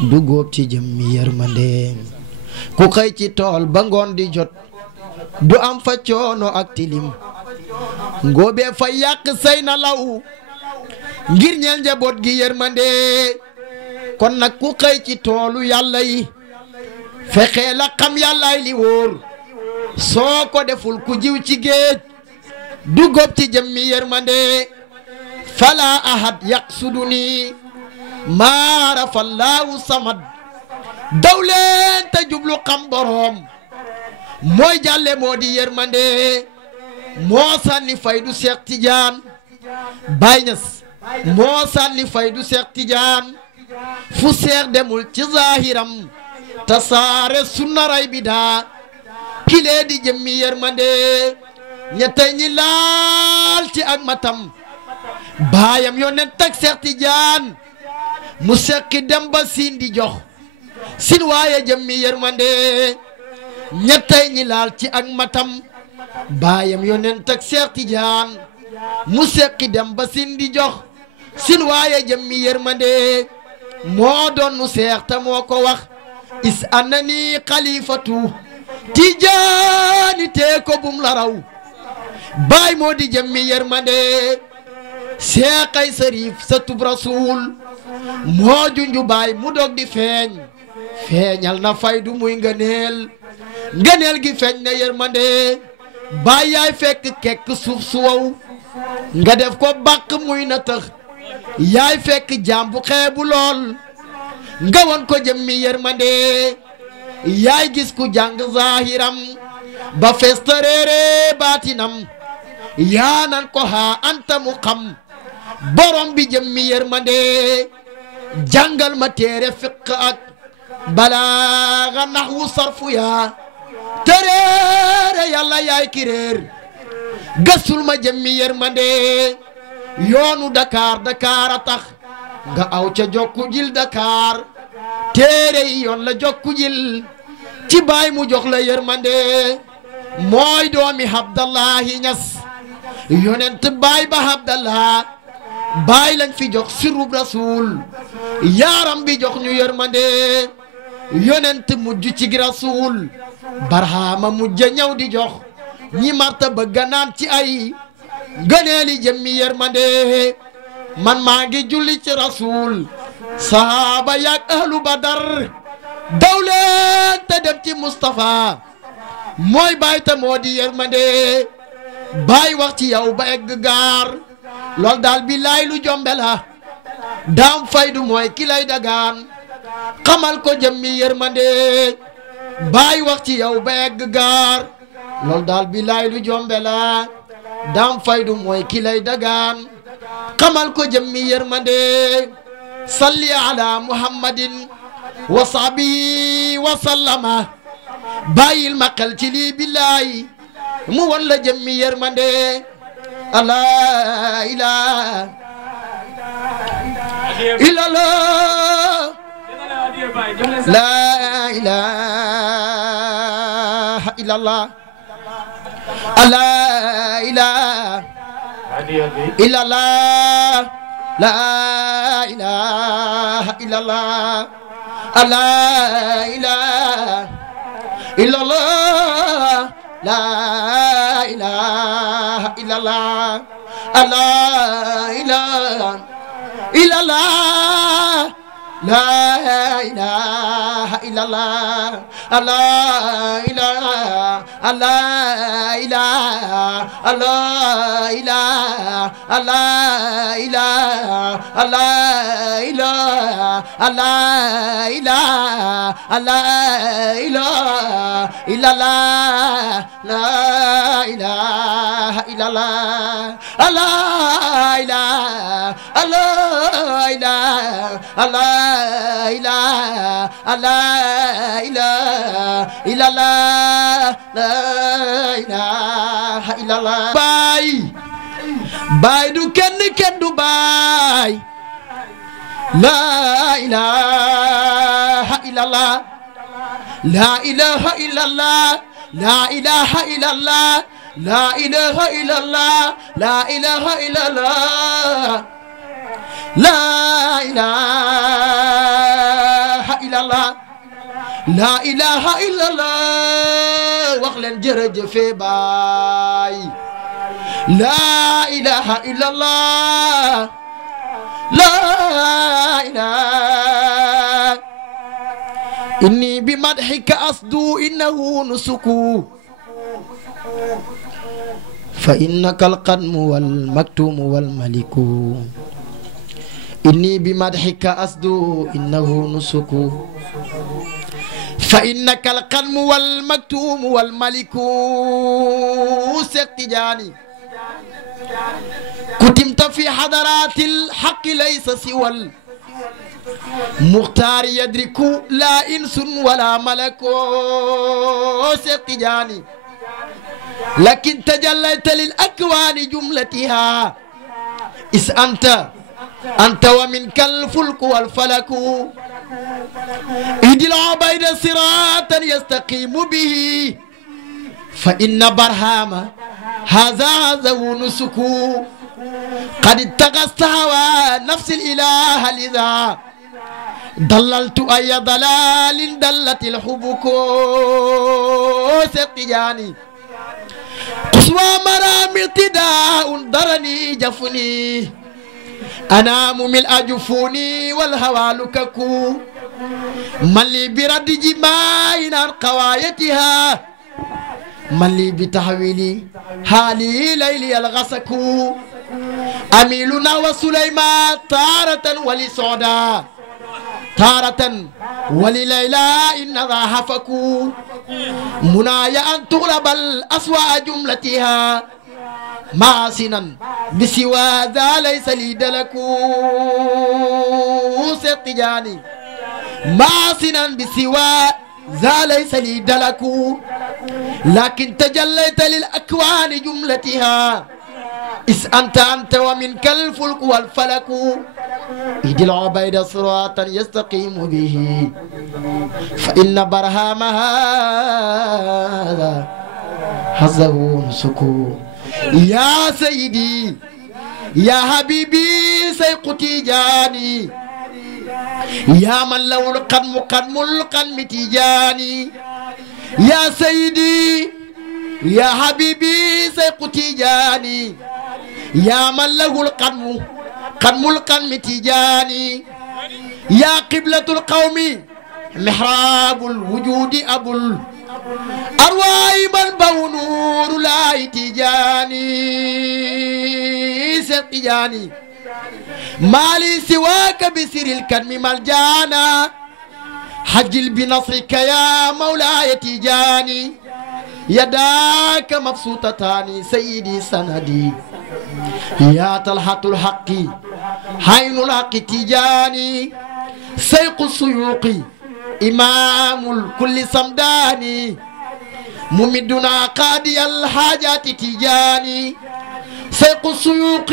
du góob ci jëmmi yërmande ku xëy ci tool ba ngoon di jot du am fa coono ak tilim ngóobee fa yàq say nalaw ngir ñeel njaboot gi yërmande kon nag ku xëy ci toolu yàlla yi fexe la xam yàllaay li wóor soo ko deful ku jiw ci géej du góob ci jëmmi yërmande fala ahad yaqsuduni maarafallaahu samad daw leen te jublu xam boroom mooy jàlle moo di yërmande moo sànni faydu Seex Tijaan Baay Ñas moo sànni faydu Seex Tijaan fu seex demul ci zahiram tasaare sunna ray bi daa kilee di jëmmi yërmande ñettey ñi laal ci ak matam baayam yonent ak Seex Tijaan mu sekki dem ba siin di jox sin waaye jëmmi yërmande ñettey ñi laal ci ak matam baayam yonent ak Seex Tijaan mu sekki dem ba siin di jox sin waaye jëmmi yërmande moo doon nu seex ta moo ko wax is annani xalifatu Tijaani tee ko bum la raw baay moo di jëmmi yërmande seexay sariif sa tub rasuul moo junju baay mu dog di feeñ feeñal na faydu muy ngëneel ngëneel gi feeñ na yërmande baay yaay fekk kekk suuf su wow nga def ko bàq muy na tëx yaay fekk jaam bu xeebu lool nga won ko jëmmi yërmande yaay gis ku jàng zahiram ba festa réere baatinam yaa nan ko haa anta mu xam borom bi jëmmi yërmande jàngal ma téere fiq ak balaaga naxwu sarfu yaa te réere yàlla yaay ki réer gëstul ma jëmmi yërmande yoonu Dakar Dakar a tax nga aw ca jokku jil Dakar téere yi yoon la jokku jil ci baay mu jox la yërmande mooy doomi Abdallahi Ñas yonent baay ba Abdallah baay lañ fi jox sirub rasul yaaram bi jox ñu yërmande yonent mujj ci rasul barhama mujj ñëw di jox ñi marta bëgg naan ci ay ngëneeli jëmmi yërmande man maa ngi julli ci rasul sahaaba yaak ahlu badar daw leen te dem ci Mustafa mooy baay ta moo di yërmande baay wax ci yow ba egg gaar lool daal billaay lu jombe la daam faydu mooy ki lay dagaan xamal ko jëmmi yërmande baay wax ci yow ba egg gaar lool daal billaay lu jombe la daam faydu mooy ki lay dagaan xamal ko jëmmi yërmande salli ala muhammadin وصحبه وسلم بايل مقل تلي بالله مولى جمي يرمنده لا إله إلا الله لا إله إلا الله لا إله إلا الله لا إله إلا الله لا إله إلا الله لا إله إلا الله لا إله إلا الله لا إله إلا الله لا إله لا إله لا إله لا إله لا إله لا إله لا إله إلا الله لا إله إلا الله لا إله لا إله لا إله لا إله إلا الله لا إله إلا الله باي دو كن دو باي لا إله إلا الله لا إله إلا الله لا إله إلا الله لا إله إلا الله لا إله إلا الله لا إله إلا الله لا إله إلا الله وخلن جرج في باي لا إله إلا الله لا إله إني بمدحك أصدو إنه نسكو فإنك القدم والمكتوم والملك إني بمدحك أصدو إنه نسك فإنك القدم والمكتوم والملك سقتجاني كتمت في حضرات الحق ليس سوى المختار يدرك لا إنس ولا ملك سقتجاني لكن تجليت للأكوان جملتها إذ أنت ومنك الفلك والفلك اهد العبيد صراطا يستقيم به فإن برهام هذا نسك قد اتقست هوى نفس الإله لذا ضللت أي ضلال دلت الحبك سقياني قصوى مرام ابتداء ضرني جفني أنام من أجفوني والهوى لككو من لي برد جماعين عن قوايتها من لي بتحويلي حالي ليلي الغسكو أميلنا وسليمان تارة ولسعدا تارة ولليلى إن ذا حفكو منايا أن تغلب الأسواء جملتها ماسنا بسوى ذا ليس لي دلكو سقجاني ماسنا بسوى ذا ليس لي دلكو لكن تجليت للأكوان جملتها إذ أنت ومنك الفلك والفلك اهد العبيد صراطا يستقيم به فإن برهام هذا حظه نسكو يا سيدي يا حبيبي سيقتي جاني يا من له القدم قدم القدم تيجاني يا سيدي يا حبيبي سيقتي جاني يا من له القدم قدم القدم تيجاني يا قبلة القوم محراب الوجود أبو أرواي من بونور لا تجاني سقياني مالي سواك بسر الكرم ملجانا حجل بنصرك يا مولاي تجاني يداك مبسوطتان سيدي سندي يا طلحة الحق حين الحق تجاني سيق السيوق إمام الكل سمداني ممدنا قاضي الحاجات تجاني سيق السيوق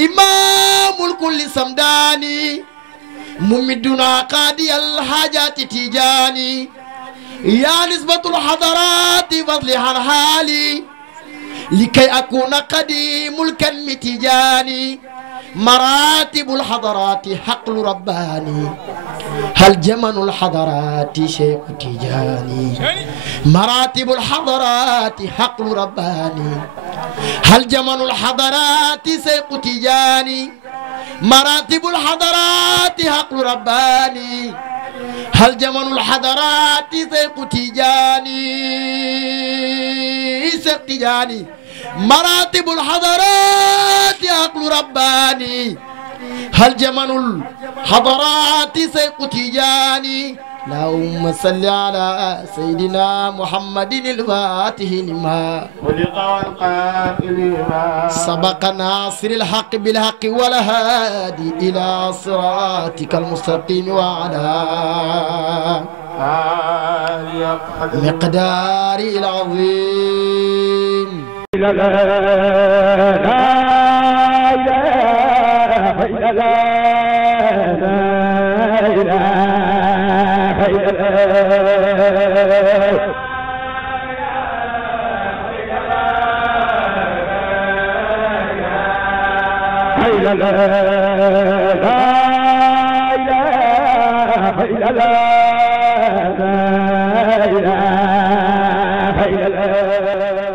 إمام الكل سمداني ممدنا قاضي الحاجات تجاني يا نسبة الحضارات فضلها الحالي لكي أكون قديم الكلم تجاني مراتب الحضارات حقل رباني هل جمن الحضارات شيخ تجاني مراتب الحضارات حقل رباني هل جمن الحضارات شيخ تجاني مراتب الحضارات حقل رباني هل جمن الحضارات شيخ تجاني شيخ تجاني مراتب الحضارات عقل رباني هل جمن الحضارات سيق تجاني اللهم صل على سيدنا محمد الفاتح لما سبق ناصر الحق بالحق والهادي إلى صراطك المستقيم وعلى مقدار العظيم لا لا لا إله إلا الله لا إله إلا الله لا إله إلا الله